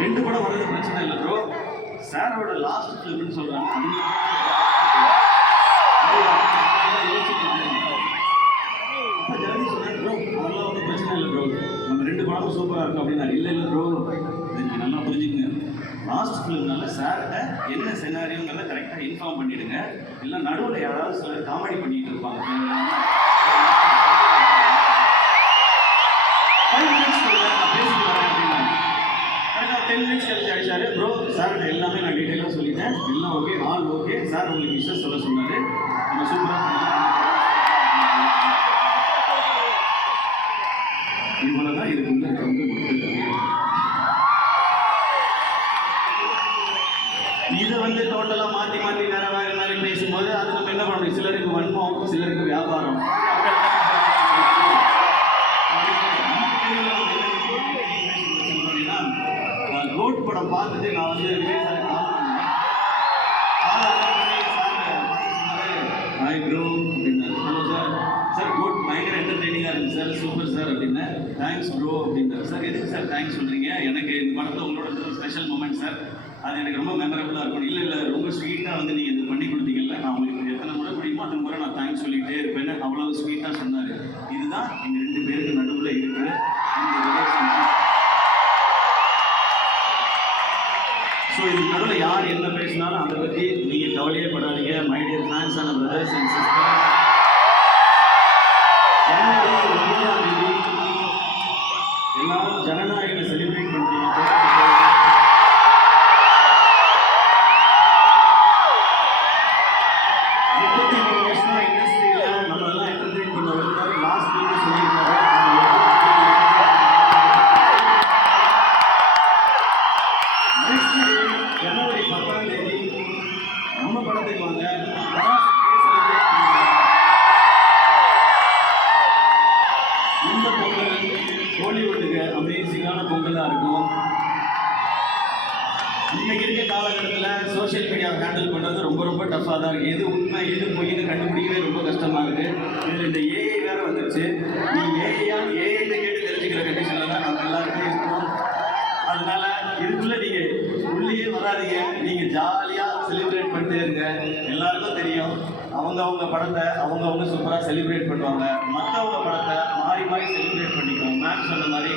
2 படம் வர்றது பிரச்சனை இல்லை ப்ரோ. சாரோட லாஸ்ட் ஃபிலிம்னு சொல்றாங்க. அப்ப ஜெகதி சொன்னேன் ப்ரோ, அதெல்லாம் ஒன்றும் பிரச்சனை இல்லை ப்ரோ, நம்ம 2 படமும் சூப்பராக இருக்கும் அப்படின்னா. இல்லை ப்ரோ, இதுக்கு நல்லா புரிஞ்சுக்கங்க. லாஸ்ட் ஃபிலிம்னால சார்கிட்ட என்ன செனாரியோங்கிறத கரெக்டாக இன்ஃபார்ம் பண்ணிடுங்க. இல்லை நடுவில் யாராவது சிலர் காமெடி பண்ணிட்டு இருப்பாங்க. 5 minutes நான் பேசிட்டு வரேன் அப்படின்னா கரெக்டாக 10 minutes கழிச்சு அடிச்சாரு. ப்ரோ சார்கிட்ட எல்லாமே நான் டீட்டெயிலாக சொல்லிட்டேன், எல்லாம் ஓகே, ஆல் ஓகே. சார் உங்களுக்கு விஷயம் சொல்ல சொன்னார், நம்ம சூப்பராக இவ்வளோதான் இதுக்குள்ள இதை டோட்டலாக மாற்றி வேற மாதிரி பேசும்போது அது நம்ம என்ன பண்ண முடியும்? சிலருக்கு வன்மம், சிலருக்கு வியாபாரம். ரோட் படம் பார்த்துட்டு நான் விஜய் சார் ஹாய் ப்ரோ அப்படின்னா, ஹலோ சார், சார் கோட் பயங்கர என்டர்டெய்னிங்காக இருக்குது சார், சூப்பர் சார் அப்படின்னா. தேங்க்ஸ் ப்ரோ அப்படின்னாரு. சார் எதுக்கு சார் தேங்க்ஸ் சொல்கிறீங்க? எனக்கு இந்த படத்தில் உங்களோட ஸ்பெஷல் மூமெண்ட் சார், அது எனக்கு ரொம்ப மெமரபுளாக இருக்கும். இல்லை ரொம்ப ஸ்வீட்டாக நீங்கள் இது பண்ணி கொடுத்தீங்கல்ல, நான் உங்களுக்கு எத்தனை முறை முடியுமோ அத்தனை முறை நான் தேங்க்ஸ் சொல்லிகிட்டே இருப்பேன்னு அவ்வளோ ஸ்வீட்டாக சொன்னார். இதுதான் எங்கள் 2 பேருக்கு நடுவில் இருக்கிற இந்த ரிலேஷன்ஷிப். ஸோ இதுக்கு நடுவில் யார் என்ன பேசினாலும் அதை பற்றி நீங்கள் கவலையே படாதீங்க. My dear fans and brothers and sisters, ஜனவரி 9ஆம் தேதி எல்லாரும் ஜனநாயகனை செலிப்ரேட் பண்ணுறீங்க. 33 வருஷமா இண்டஸ்ட்ரியில் நம்மளெல்லாம் என்டர்டெயின் பண்ண வருகிறாரு. லாஸ்ட் வீக் சொல்லியிருக்காரு, ஜனவரி 10ஆம் தேதி நம்ம படத்துக்கு வாங்க. இந்த பொங்கல் ஹாலிவுட்டுக்கு அமேசிங்கான பொங்கலாக இருக்கும். இன்னைக்கு இருக்க காலகட்டத்தில் சோஷியல் மீடியாவை ஹேண்டில் பண்ணுறது ரொம்ப டஃப்பாக தான் இருக்குது. எது உண்மை எது பொய்ன்னு கண்டுபிடிக்கவே ரொம்ப கஷ்டமாக இருக்குது. இதில் இந்த ஏஐ வேறு வந்துருச்சு. நீ ஏஐன்னு கேட்டு தெரிஞ்சுக்கிற கண்டிஷனில் தான் நம்ம எல்லாருமே இருக்கணும். அதனால இதுக்குள்ளே நீங்கள் உள்ளேயே வராதிங்க, நீங்கள் ஜாலியாக செலிப்ரேட் பண்ணிட்டே இருங்க. எல்லாருக்கும் தெரியும் அவங்க படத்தை அவங்க சூப்பராக செலிப்ரேட் பண்ணுவாங்க. மற்றவங்க படத்தை மாறி செலிப்ரேட் பண்ணிக்கோங்க. மேம் சொன்ன மாதிரி